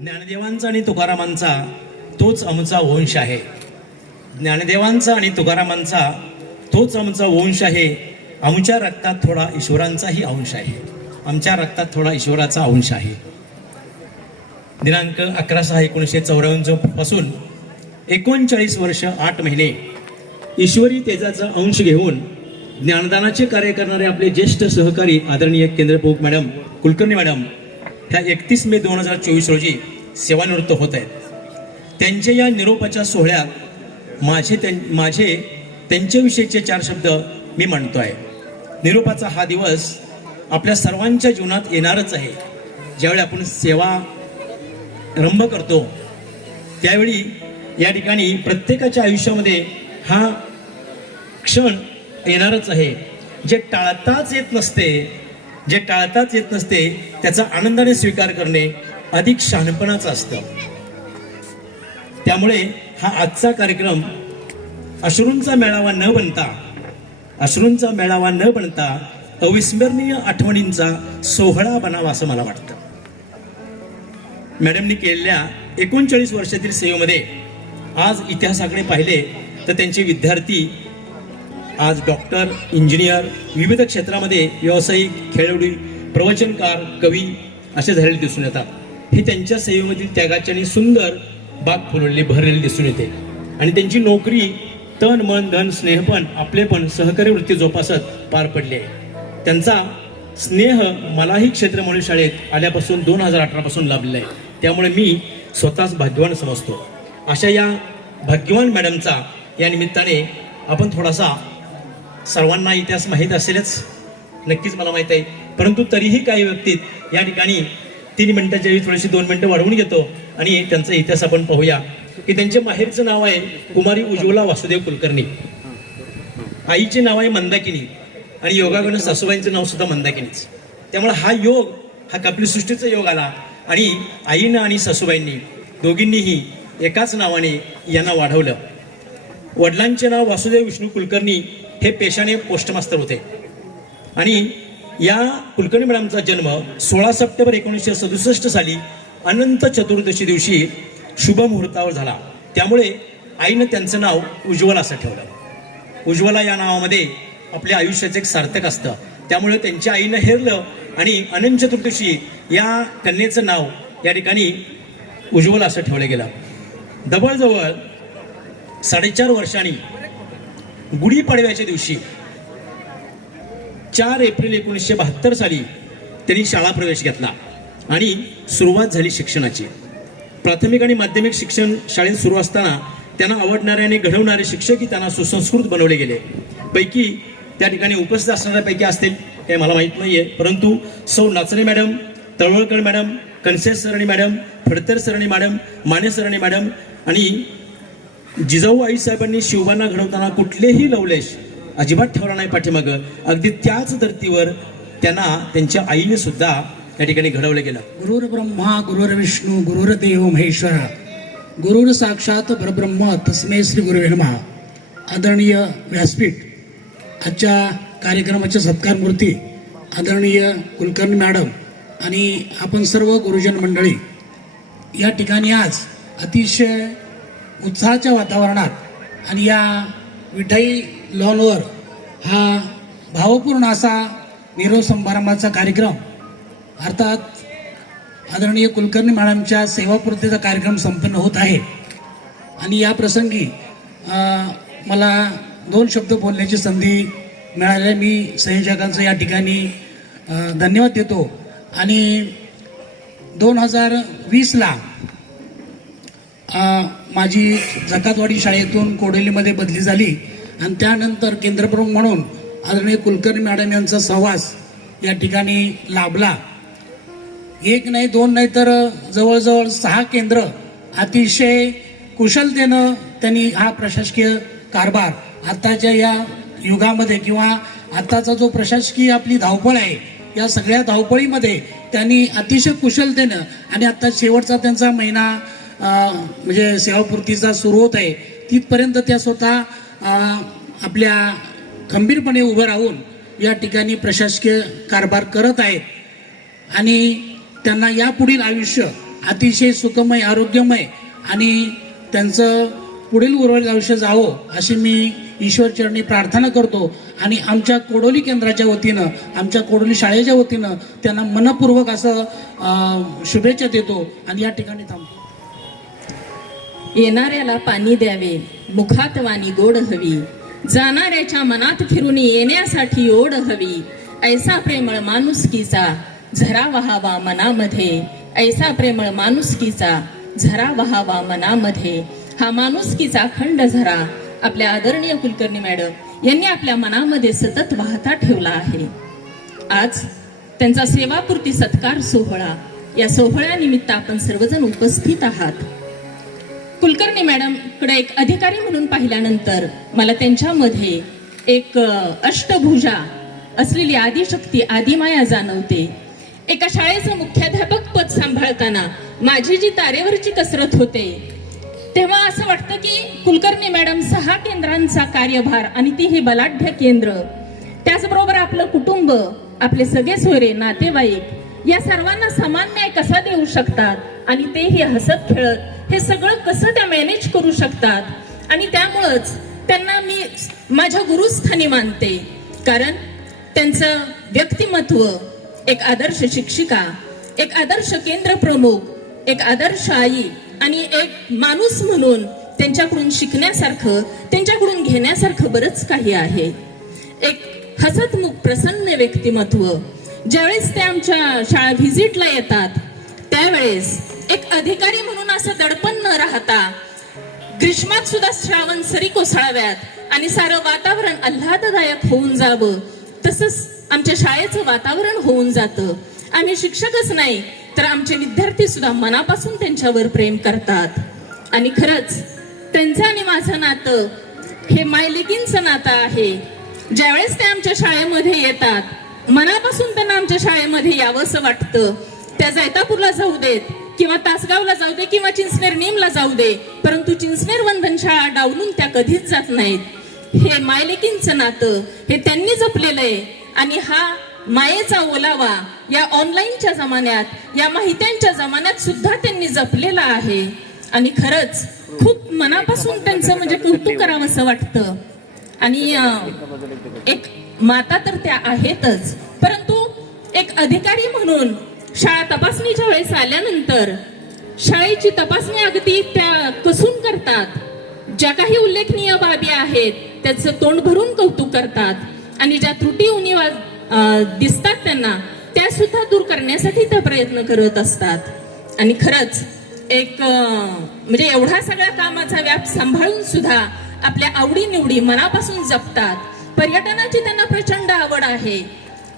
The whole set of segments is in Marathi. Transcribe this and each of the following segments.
ज्ञानदेवांचा आणि तुकारामांचा तोच आमचा वंश आहे. ज्ञानदेवांचा आणि तुकारामांचा तोच आमचा वंश आहे. आमच्या रक्तात थोडा ईश्वरांचाही अंश आहे. आमच्या रक्तात थोडा ईश्वराचा अंश आहे. दिनांक अकरा सहा एकोणीसशे चौऱ्याण्णवपासून एकोणचाळीस वर्ष आठ महिने ईश्वरी तेजाचा अंश घेऊन ज्ञानदानाचे कार्य करणारे आपले ज्येष्ठ सहकारी आदरणीय केंद्रप्रमुख मॅडम कुलकर्णी मॅडम ह्या एकतीस मे दोन हजार चोवीस रोजी सेवानिवृत्त होत आहेत. त्यांच्या या निरोपाच्या सोहळ्यात माझे त्यां माझे त्यांच्याविषयीचे चार शब्द मी म्हणतो आहे. निरोपाचा हा दिवस आपल्या सर्वांच्या जीवनात येणारच आहे. ज्यावेळी आपण सेवा रंभ करतो त्यावेळी या ठिकाणी प्रत्येकाच्या आयुष्यामध्ये हा क्षण येणारच आहे. जे टाळताच येत नसते जे टाळताच येत नसते त्याचा आनंदाने स्वीकार करणे अधिक शहाणपणाचं असतं. त्यामुळे हा आजचा कार्यक्रम अश्रूंचा मेळावा न बनता अश्रूंचा मेळावा न बनता अविस्मरणीय आठवणींचा सोहळा बनावा असं मला वाटतं. मॅडमनी केलेल्या एकोणचाळीस वर्षातील सेवेमध्ये आज इतिहासाकडे पाहिले तर त्यांचे विद्यार्थी आज डॉक्टर इंजिनियर विविध क्षेत्रामध्ये व्यावसायिक खेळाडू प्रवचनकार कवी असे झालेले दिसून येतात. हे त्यांच्या सेवेमधील त्यागाची आणि सुंदर बाग फुलवलेली भरलेली दिसून येते. आणि त्यांची नोकरी तन मन धन स्नेहपण आपलेपण सहकारी वृत्ती जोपासत पार पडली आहे. त्यांचा स्नेह मलाही क्षेत्र म्हणून शाळेत आल्यापासून दोन हजार अठरापासून लाभलेला आहे. त्यामुळे मी स्वतःच भाग्यवान समजतो. अशा या भाग्यवान मॅडमचा या निमित्ताने आपण थोडासा सर्वांना इतिहास माहीत असेलच. नक्कीच मला माहीत आहे. परंतु तरीही काही व्यक्तीत या ठिकाणी तीन मिनिटाच्या वेळी थोडीशी दोन मिनिटं वाढवून घेतो आणि त्यांचा इतिहास आपण पाहूया. की त्यांच्या माहेरचं नाव आहे कुमारी उज्ज्वला वासुदेव कुलकर्णी. आईचे नाव आहे मंदाकिनी आणि योगाकडून सासूबाईंचं नाव सुद्धा मंदाकिनीच. त्यामुळे हा योग हा कपिलसृष्टीचा योग आला आणि आईनं आणि सासूबाईंनी दोघींनीही एकाच नावाने यांना वाढवलं. वडिलांचे नाव वासुदेव विष्णू कुलकर्णी हे पेशाने पोस्टमास्तर होते. आणि या कुलकर्णी मॅडमचा जन्म सोळा सप्टेंबर एकोणीसशे सदुसष्ट साली अनंत चतुर्दशी दिवशी शुभ मुहूर्तावर झाला. त्यामुळे आईनं त्यांचं नाव उज्ज्वल असं ठेवलं. उज्ज्वला या नावामध्ये आपल्या आयुष्याचं एक सार्थक असतं. त्यामुळे त्यांच्या आईनं हेरलं आणि अनंत चतुर्दशी या कन्येचं नाव या ठिकाणी उज्ज्वला असं ठेवलं गेलं. जवळजवळ साडेचार वर्षांनी गुढीपाडव्याच्या दिवशी चार एप्रिल एकोणीसशे बहात्तर साली त्यांनी शाळा प्रवेश घेतला आणि सुरुवात झाली शिक्षणाची. प्राथमिक आणि माध्यमिक शिक्षण शाळेत सुरू असताना त्यांना आवडणारे आणि घडवणारे शिक्षकही त्यांना सुसंस्कृत बनवले गेले. पैकी त्या ठिकाणी उपस्थित असणाऱ्यापैकी असतील हे मला माहीत नाही आहे परंतु सौ नाचणे मॅडम तळवळकर मॅडम कन्सेस सरणी मॅडम फडतर सरणी मॅडम माने सरणी मॅडम आणि जिजाऊ आईसाहेबांनी शिवबांना घडवताना कुठलेही लवलेश अजिबात ठेवला नाही पाठीमागं. अगदी त्याच धर्तीवर त्यांना त्यांच्या आईने सुद्धा त्या ठिकाणी घडवलं गेलं. गुरुर ब्रह्मा गुरुर विष्णू गुरुर देव महेश्वर. गुरुर साक्षात परब्रह्म तस्मै श्री गुरुवे नमः. आदरणीय व्यासपीठ आजच्या कार्यक्रमाच्या सत्कार मूर्ती आदरणीय कुलकर्णी मॅडम आणि आपण सर्व गुरुजन मंडळी या ठिकाणी आज अतिशय उत्साहाच्या वातावरणात आणि या विठाई लॉनवर हा भावपूर्ण असा निरोप समारंभाचा कार्यक्रम अर्थात आदरणीय कुलकर्णी मॅडमच्या सेवापूर्तीचा कार्यक्रम संपन्न होत आहे. आणि या प्रसंगी मला दोन शब्द बोलण्याची संधी मिळाल्या मी संयोजकांचं या ठिकाणी धन्यवाद देतो. आणि दोन हजार वीसला माझी जकातवाडी शाळेतून कोडेलीमध्ये बदली झाली आणि त्यानंतर केंद्रप्रमुख म्हणून आदरणीय कुलकर्णी मॅडम यांचा सहवास या ठिकाणी लाभला. एक नाही दोन नाही तर जवळजवळ सहा केंद्र अतिशय कुशलतेनं त्यांनी हा प्रशासकीय कारभार आत्ताच्या या युगामध्ये किंवा आत्ताचा जो प्रशासकीय आपली धावपळ आहे या सगळ्या धावपळीमध्ये त्यांनी अतिशय कुशलतेनं आणि आत्ता शेवटचा त्यांचा महिना म्हणजे सेवापूर्तीचा सुरू होत आहे. तिथपर्यंत त्या स्वतः आपल्या खंबीरपणे उभं राहून या ठिकाणी प्रशासकीय कारभार करत आहेत. आणि त्यांना यापुढील आयुष्य अतिशय सुखमय आरोग्यमय आणि त्यांचं पुढील उर्वरित आयुष्य जावं अशी मी ईश्वरचरणी प्रार्थना करतो. आणि आमच्या कोडोली केंद्राच्या वतीनं आमच्या कोडोली शाळेच्या वतीनं त्यांना मनपूर्वक असं शुभेच्छा देतो. आणि या ठिकाणी थांबतो. येणाऱ्याला पाणी द्यावे मुखात वाणी गोड हवी. जाणाऱ्याच्या मनात फिरून येण्यासाठी ओढ हवी. ऐसा प्रेमळ माणुसकीचा झरा वाहावा मनामध्ये. ऐसा प्रेमळ माणुसकीचा झरा वहावा मनामध्ये. हा माणुसकीचा खंड झरा आपल्या आदरणीय कुलकर्णी मॅडम यांनी आपल्या मनामध्ये सतत वाहता ठेवला आहे. आज त्यांचा सेवापूर्ती सत्कार सोहळा. या सोहळ्यानिमित्त आपण सर्वजण उपस्थित आहात. कुलकर्णी मॅडमकडे एक अधिकारी म्हणून पाहिल्यानंतर मला त्यांच्यामध्ये एक अष्टभुजा असलेली आदिशक्ती आदिमाया जाणवते. एका शाळेचं मुख्याध्यापक पद सांभाळताना माझी जी तारेवरची कसरत होते तेव्हा असं वाटतं की कुलकर्णी मॅडम सहा केंद्रांचा कार्यभार आणि ती हे बलाढ्य केंद्र त्याचबरोबर आपलं कुटुंब आपले सगळे सोयरे नातेवाईक या सर्वांना समान न्याय कसा देऊ शकतात? आणि ते हे हसत खेळत हे सगळं कसं त्या मॅनेज करू शकतात? आणि त्यामुळंच त्यांना मी माझ्या गुरुस्थानी मानते. कारण त्यांचं व्यक्तिमत्व एक आदर्श शिक्षिका एक आदर्श केंद्र प्रमुख एक आदर्श आई आणि एक माणूस म्हणून त्यांच्याकडून शिकण्यासारखं त्यांच्याकडून घेण्यासारखं बरंच काही आहे. एक हसतमुख प्रसन्न व्यक्तिमत्व ज्यावेळेस ते आमच्या शाळा व्हिजिटला येतात त्यावेळेस एक अधिकारी म्हणून असं दडपण न राहता ग्रीष्मात सुद्धा श्रावण सरी कोसळाव्यात आणि सारं वातावरण आल्हाददायक होऊन जावं तसंच आमच्या शाळेचं वातावरण होऊन जातं. आम्ही शिक्षकच नाही तर आमचे विद्यार्थी सुद्धा मनापासून त्यांच्यावर प्रेम करतात. आणि खरंच त्यांचं आणि माझं नातं हे मायलेकींचं नातं आहे. ज्यावेळेस ते आमच्या शाळेमध्ये येतात मनापासून त्यांना आमच्या शाळेमध्ये यावंसं वाटतं. त्या जैतापूरला जाऊ देत किंवा तासगावला जाऊ दे किंवा चिंचनेर नीमला जाऊ दे परंतु चिंचनेर वंदन शाळा डावलून त्या कधीच जात नाहीत. हे मायलेकींचं नातं हे त्यांनी जपलेलं आहे. आणि हा मायेचा ओलावा या ऑनलाईनच्या जमान्यात या माहित्यांच्या जमान्यात सुद्धा त्यांनी जपलेला आहे. आणि खरंच खूप मनापासून त्यांचं म्हणजे कौतुक करावं असं वाटतं. आणि एक माता तर त्या आहेतच. परंतु एक अधिकारी म्हणून शाळा तपासणीच्या वेळेस आल्यानंतर शाळेची तपासणी अगदी त्या कसून करतात. ज्या काही उल्लेखनीय बाबी आहेत त्याचं तोंड भरून कौतुक करतात आणि ज्या त्रुटी उणीवा दिसतात त्यांना त्या सुद्धा दूर करण्यासाठी त्या प्रयत्न करत असतात. आणि खरंच एक म्हणजे एवढा सगळ्या कामाचा व्याप सांभाळून सुद्धा आपल्या आवडीनिवडी मनापासून जपतात. पर्यटनाची त्यांना प्रचंड आवड आहे.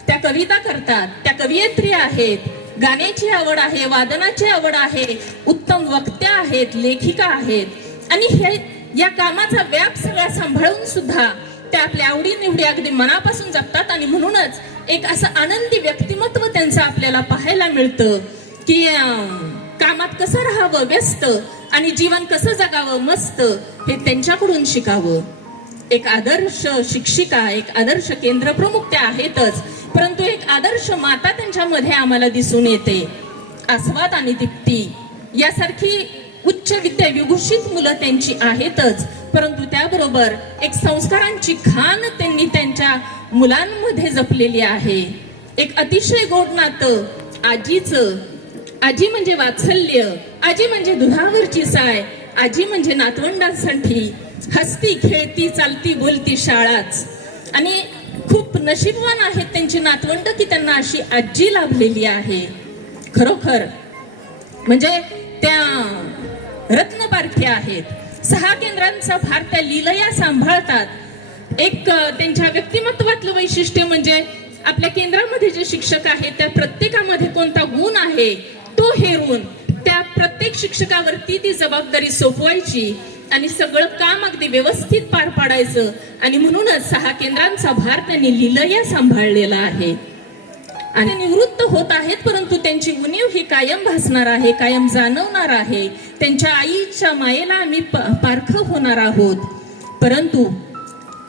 त्या कविता करतात त्या कवयित्री आहेत गाण्याची आवड आहे वादनाची आवड आहे उत्तम वक्त्या आहेत लेखिका आहेत. आणि हे या कामाचा व्याप सगळा सांभाळून सुद्धा त्या आपल्या आवडीनिवडी अगदी मनापासून जपतात आणि म्हणूनच एक असं आनंदी व्यक्तिमत्व त्यांचं आपल्याला पाहायला मिळतं की कामात कसं राहावं व्यस्त आणि जीवन कसं जगावं मस्त हे त्यांच्याकडून शिकावं. एक आदर्श शिक्षिका एक आदर्श केंद्र प्रमुख त्या आहेतच. परंतु एक आदर्श माता त्यांच्यामध्ये आम्हाला दिसून येते. आस्वाद आणि दिप्ती यासारखी उच्च विद्या विभूषित मुलं त्यांची आहेतच. परंतु त्याबरोबर एक संस्कारांची खान त्यांनी त्यांच्या मुलांमध्ये जपलेली आहे. एक अतिशय गोड नातं आजीचं आजी म्हणजे वात्सल्य आजी म्हणजे दुधावरची साय आजी म्हणजे नातवंडांसाठी हसती खेळती चालती बोलती शाळाच. आणि खूप नशीबवान आहेत त्यांची नातवंड की त्यांना अशी आजी लाभलेली आहे. खरोखर. म्हणजे त्या रत्नपारख्या आहेत. सहा केंद्रांचा भार त्या लीलया सांभाळतात. एक त्यांच्या व्यक्तिमत्वातलं वैशिष्ट्य म्हणजे आपल्या केंद्रामध्ये जे शिक्षक आहेत त्या प्रत्येकामध्ये कोणता गुण आहे तो हेरून त्या प्रत्येक शिक्षकावरती ती जबाबदारी सोपवायची. आणि सगळं काम अगदी व्यवस्थित पार पाडायचं. आणि म्हणूनच सहा केंद्रांचा भार त्यांनी लिलया सांभाळलेला आहे. आणि निवृत्त होत आहेत परंतु त्यांची उणीव ही कायम भासणार आहे कायम जाणवणार आहे. त्यांच्या आईच्या मायेला आम्ही प- पारखं होणार आहोत. परंतु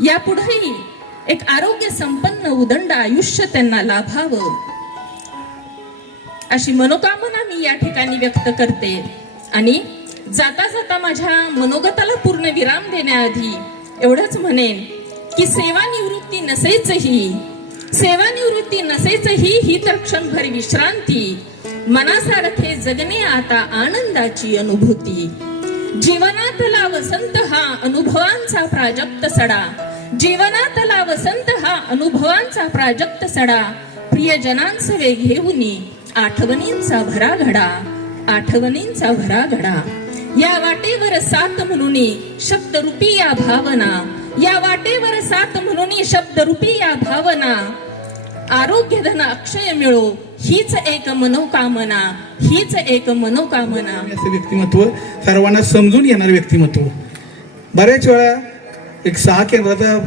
यापुढेही एक आरोग्य संपन्न उदंड आयुष्य त्यांना लाभावं. अशी मनोकामना मी या ठिकाणी व्यक्त करते. आणि जाता जाता माझ्या मनोगताला पूर्ण विराम देण्याआधी एवढंच म्हणेन की सेवानिवृत्ती नसेचही सेवानिवृत्ती नसेचही ही तर क्षणभर विश्रांती मनासारखे जगणे आता आनंदाची अनुभूती. जीवनातला वसंत हा अनुभवांचा प्राजक्त सडा. जीवनातला वसंत हा अनुभवांचा प्राजक्त सडा. प्रियजनांसवे वे घेऊनी आठवणींचा भरा घडा आठवणींचा भरा घडा. या वाटेवर सात म्हणून शब्दरूपी या भावना. या वाटेवर सात म्हणून शब्दरूपी या भावना. आरोग्य धन अक्षय मिळो हीच एक मनोकामना हीच एक मनोकामना. असं व्यक्तिमत्व सर्वांना समजून घेणारं व्यक्तिमत्व. बऱ्याच वेळा एक सहा केंद्राचा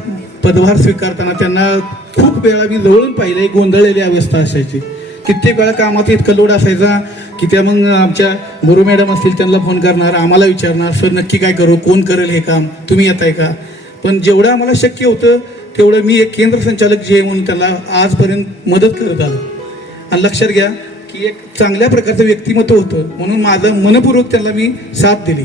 पदभार स्वीकारताना त्यांना खूप वेळा मी जवळून पाहिलं एक गोंधळलेली अवस्था असायची. कित्येक वेळा कामात इतकं लोड असायचा की त्या मग आमच्या गुरु मॅडम असतील त्यांना फोन करणार आम्हाला विचारणार सर नक्की काय करू? कोण करेल हे काम? तुम्ही येताय का? पण जेवढं आम्हाला शक्य होतं तेवढं मी एक केंद्र संचालक जे म्हणून त्याला आजपर्यंत मदत करत आलो. आणि लक्षात घ्या की एक चांगल्या प्रकारचं व्यक्तिमत्व होतं म्हणून माझं मनपूर्वक त्यांना मी साथ दिली.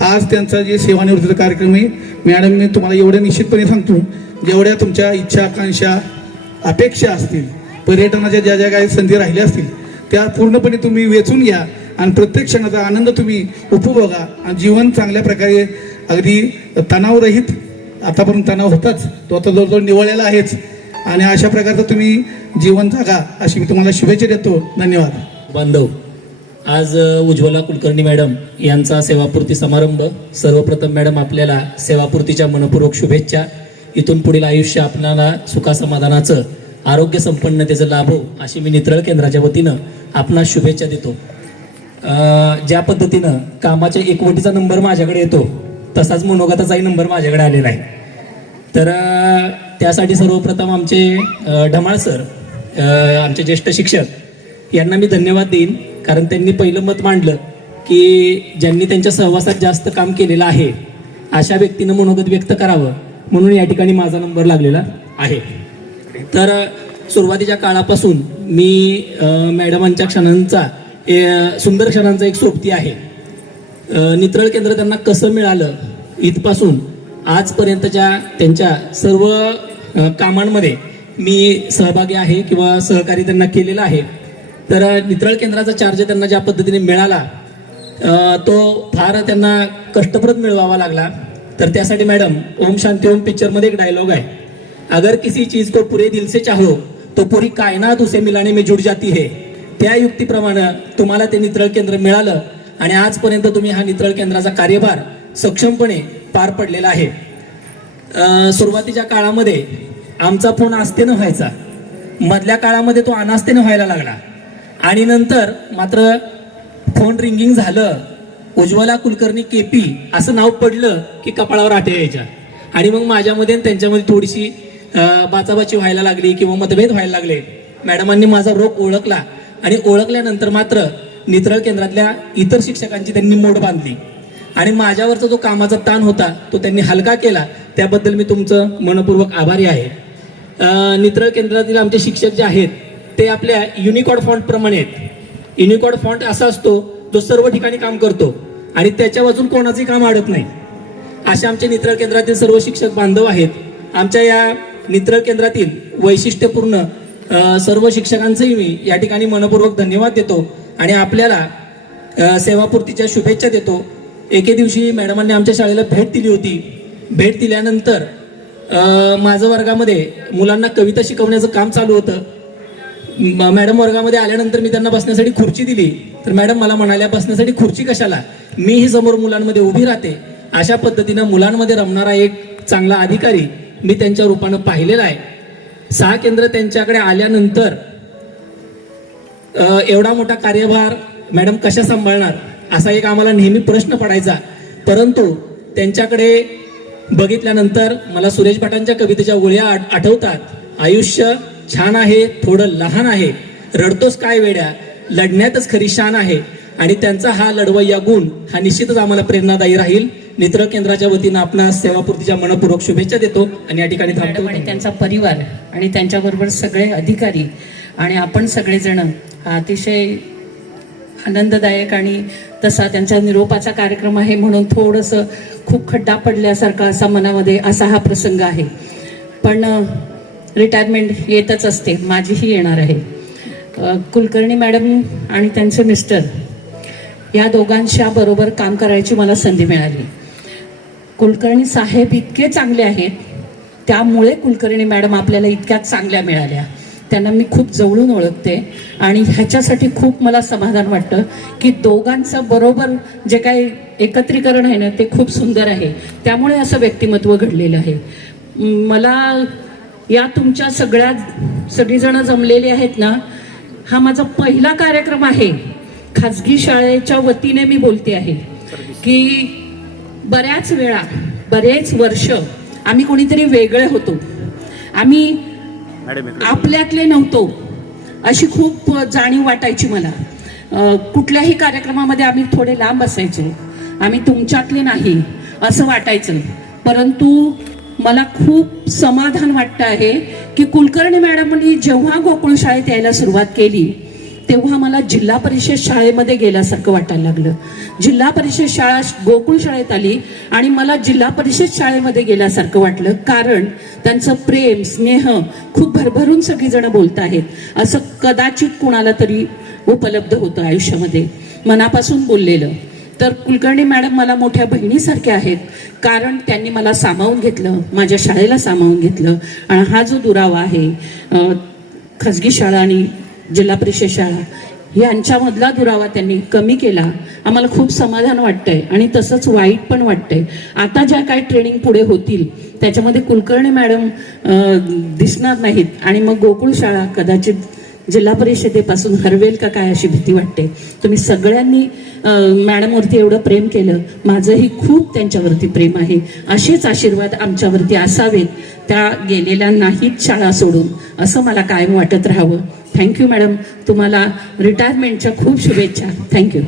आज त्यांचा जे सेवानिवृत्तीचा कार्यक्रम आहे मॅडम मी तुम्हाला एवढं निश्चितपणे सांगतो जेवढ्या तुमच्या इच्छा आकांक्षा अपेक्षा असतील पर्यटनाच्या ज्या ज्या काही संधी राहिल्या असतील त्या पूर्णपणे तुम्ही वेचून घ्या आणि प्रत्येक क्षणाचा आनंद तुम्ही उपभोगा आणि जीवन चांगल्या प्रकारे अगदी तणावरहित आतापर्यंत तणाव होताच. तो आता जवळजवळ निवळलेला आहेच. आणि अशा प्रकारचं तुम्ही जीवन जागा अशी मी तुम्हाला शुभेच्छा देतो. धन्यवाद. बांधव आज उज्ज्वला कुलकर्णी मॅडम यांचा सेवापूर्ती समारंभ. सर्वप्रथम मॅडम आपल्याला सेवापूर्तीच्या मनपूर्वक शुभेच्छा. इथून पुढील आयुष्य आपल्याला सुखासमाधानाचं आरोग्य संपन्नतेचं लाभो हो, अशी मी नित्रळ केंद्राच्या वतीनं आपणास शुभेच्छा देतो. ज्या पद्धतीनं कामाच्या एकवटीचा नंबर माझ्याकडे येतो तसाच मनोगताचाही नंबर माझ्याकडे आलेला आहे. तर त्यासाठी सर्वप्रथम आमचे ढमाळ सर आमचे ज्येष्ठ शिक्षक यांना मी धन्यवाद देईन. कारण त्यांनी पहिलं मत मांडलं की ज्यांनी त्यांच्या सहवासात जास्त काम केलेलं आहे अशा व्यक्तीनं मनोगत व्यक्त करावं म्हणून या ठिकाणी माझा नंबर लागलेला आहे. तर सुरुवातीच्या काळापासून मी मॅडमांच्या क्षणांचा ए, सुंदर क्षणांचा एक सोबती आहे. नित्रळ केंद्र त्यांना कसं मिळालं इथपासून आजपर्यंतच्या त्यांच्या सर्व कामांमध्ये मी सहभागी आहे किंवा सहकारी त्यांना केलेला आहे. तर नित्रळ केंद्राचा चार्ज त्यांना ज्या पद्धतीने मिळाला तो फार त्यांना कष्टप्रद मिळवावा लागला. तर त्यासाठी मॅडम ओम शांती ओम पिक्चरमध्ये एक डायलॉग आहे. अगर किसी चीज को पूरे दिल से चाहो तो पूरी कायनात उसे मिलाने में जुड़ जाती है। त्या युक्तीप्रमाणे तुम्हाला ते नित्रळ केंद्र मिळालं आणि आजपर्यंत तुम्ही हा नित्रळ केंद्राचा कार्यभार सक्षमपणे पार पडलेला आहे. सुरुवातीच्या काळामध्ये आमचा फोन आस्तेनं व्हायचा. मधल्या काळामध्ये तो अनास्तेनं व्हायला लागला. आणि नंतर मात्र फोन रिंगिंग झालं. उज्ज्वला कुलकर्णी केपी असं नाव पडलं की कपाळावर आटे यायच्या. आणि मग माझ्यामध्ये त्यांच्यामध्ये थोडीशी बाचाबाची व्हायला लागली किंवा मतभेद व्हायला लागले. मॅडमांनी माझा रोग ओळखला आणि ओळखल्यानंतर मात्र नित्रळ केंद्रातल्या इतर शिक्षकांची त्यांनी मोड बांधली. आणि माझ्यावरचा जो कामाचा ताण होता तो त्यांनी हलका केला. त्याबद्दल मी तुमचं मनपूर्वक आभारी आहे. नित्रळ केंद्रातील आमचे शिक्षक जे आहेत ते आपल्या युनिकॉड फॉन्ट प्रमाणे आहेत. युनिकॉड फॉन्ट असा असतो जो सर्व ठिकाणी काम करतो आणि त्याच्या बाजून कोणाचंही काम अडत नाही. असे आमचे नित्रळ केंद्रातील सर्व शिक्षक बांधव आहेत. आमच्या या नित्रळ केंद्रातील वैशिष्ट्यपूर्ण सर्व शिक्षकांचंही मी या ठिकाणी मनपूर्वक धन्यवाद देतो आणि आपल्याला सेवापूर्तीच्या शुभेच्छा देतो. एके दिवशी मॅडमांनी आमच्या शाळेला भेट दिली होती. भेट दिल्यानंतर माझं वर्गामध्ये मुलांना कविता शिकवण्याचं काम चालू होतं. मॅडम वर्गामध्ये आल्यानंतर मी त्यांना बसण्यासाठी खुर्ची दिली. तर मॅडम मला म्हणाल्या बसण्यासाठी खुर्ची कशाला? मीही समोर मुलांमध्ये उभी राहते. अशा पद्धतीनं मुलांमध्ये रमणारा एक चांगला अधिकारी मी त्यांच्या रूपानं पाहिलेलं आहे. सहा केंद्र त्यांच्याकडे आल्यानंतर एवढा मोठा कार्यभार मॅडम कशा सांभाळणार? असा एक आम्हाला नेहमी प्रश्न पडायचा. परंतु त्यांच्याकडे बघितल्यानंतर मला सुरेश भटांच्या कवितेच्या ओळ्या आठवतात. आयुष्य छान आहे थोडं लहान आहे. रडतोस काय वेड्या? लढण्यातच खरी शान आहे. आणि त्यांचा हा लढवय्या गुण हा निश्चितच आम्हाला प्रेरणादायी राहील. नित्र केंद्राच्या वतीनं आपणास सेवापूर्तीच्या मनपूर्वक शुभेच्छा देतो आणि या ठिकाणी थांबतो. आणि त्यांचा परिवार आणि त्यांच्याबरोबर सगळे अधिकारी आणि आपण सगळेजण हा अतिशय आनंददायक आणि तसा त्यांचा निरोपाचा कार्यक्रम आहे म्हणून थोडंसं खूप खड्डा पडल्यासारखा असा मनामध्ये असा हा प्रसंग आहे. पण रिटायरमेंट येतच असते माझीही येणार आहे. कुलकर्णी मॅडम आणि त्यांचे मिस्टर या दोघांच्या बरोबर काम करायची मला संधी मिळाली. कुलकर्णी साहेब इतके चांगले आहेत त्यामुळे कुलकर्णी मॅडम आपल्याला इतक्या चांगल्या मिळाल्या. त्यांना मी खूप जवळून ओळखते आणि ह्याच्यासाठी खूप मला समाधान वाटतं की दोघांचं बरोबर जे काही एकत्रीकरण आहे ना ते खूप सुंदर आहे. त्यामुळे असं व्यक्तिमत्व घडलेलं आहे. मला या तुमच्या सगळ्या सगळीजणं जमलेली आहेत ना हा माझा पहिला कार्यक्रम आहे. खाजगी शाळेच्या वतीने मी बोलते आहे की बऱ्याच वेळा बरेच वर्ष आम्ही कोणीतरी वेगळे होतो. आम्ही आपल्यातले नव्हतो अशी खूप जाणीव वाटायची मला. कुठल्याही कार्यक्रमामध्ये आम्ही थोडे लांब असायचो. आम्ही तुमच्यातले नाही असं वाटायचं. परंतु मला खूप समाधान वाटतं आहे की कुलकर्णी मॅडमनी जेव्हा गोकुळ शाळेत यायला सुरुवात केली तेव्हा मला जिल्हा परिषद शाळेमध्ये गेल्यासारखं वाटायला लागलं. जिल्हा परिषद शाळा गोकुळ शाळेत आली आणि मला जिल्हा परिषद शाळेमध्ये गेल्यासारखं वाटलं. कारण त्यांचं प्रेम स्नेह खूप भरभरून सगळीजणं बोलत आहेत. असं कदाचित कुणाला तरी उपलब्ध होतं आयुष्यामध्ये. मनापासून बोललेलं. तर कुलकर्णी मॅडम मला मोठ्या बहिणीसारख्या आहेत. कारण त्यांनी मला सामावून घेतलं. माझ्या शाळेला सामावून घेतलं. आणि हा जो दुरावा आहे खाजगी शाळा आणि जिल्हा परिषद शाळा. यांच्यामधला दुरावा त्यांनी कमी केला. आम्हाला खूप समाधान वाटतंय आणि तसंच वाईट पण वाटतंय. आता ज्या काही ट्रेनिंग पुढे होतील त्याच्यामध्ये कुलकर्णी मॅडम अं, दिसणार नाहीत. आणि मग गोकुळ शाळा कदाचित जिल्हा परिषदेपासून हरवेल का काय अशी भीती वाटते. तुम्ही सगळ्यांनी मॅडमवरती एवढं प्रेम केलं. माझंही खूप त्यांच्यावरती प्रेम आहे. असेच आशीर्वाद आमच्यावरती असावेत. त्या गेलेल्या नाहीत शाळा सोडून. असं मला कायम वाटत राहावं. थँक्यू मॅडम तुम्हाला रिटायरमेंटच्या खूप शुभेच्छा. थँक्यू